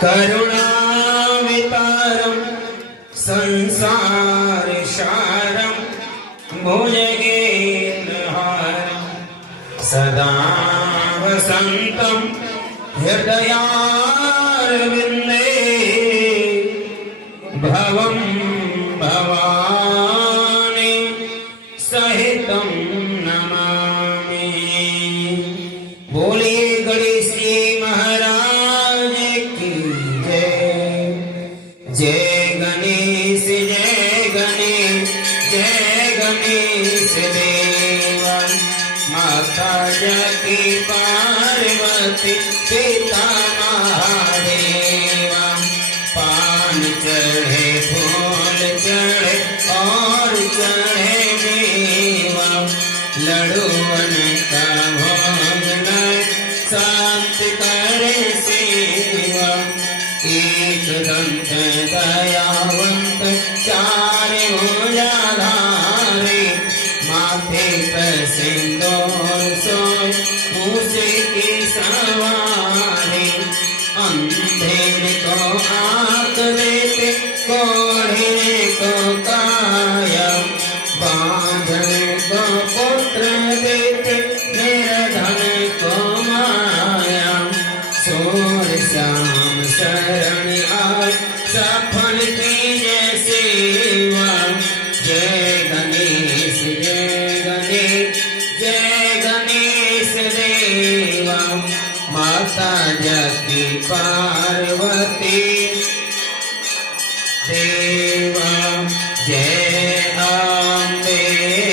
करुणावितारं संसारसारं भुजगेन्द्रहारं सदा वसन्तं हृदयारविन्दे भवं भवानी सहितं नमामि। बोलिए गणेश जी महाराज की जय। जय गणेश जय गणेश जय गणेश देवा। माता जगती पार्वती पिता महादेवा। पान चढ़े फूल चढ़े और चढ़े मेवा। लड्डूअन का भोग लगाए शांत करे सेवा। एक दंत दयावंत चार भुजाधारे। माथे पर सिंदूर सोए मूसे की सवारी। अंधेरे को आंख देते कोढ़े को काया। बांझने को पुत्र देते निर्धन को माया। सूर श्याम शरण आए सफल कीजे सेवा। जय गणेश जय गणेश जय गणेश देवा। माता जगती पार्वती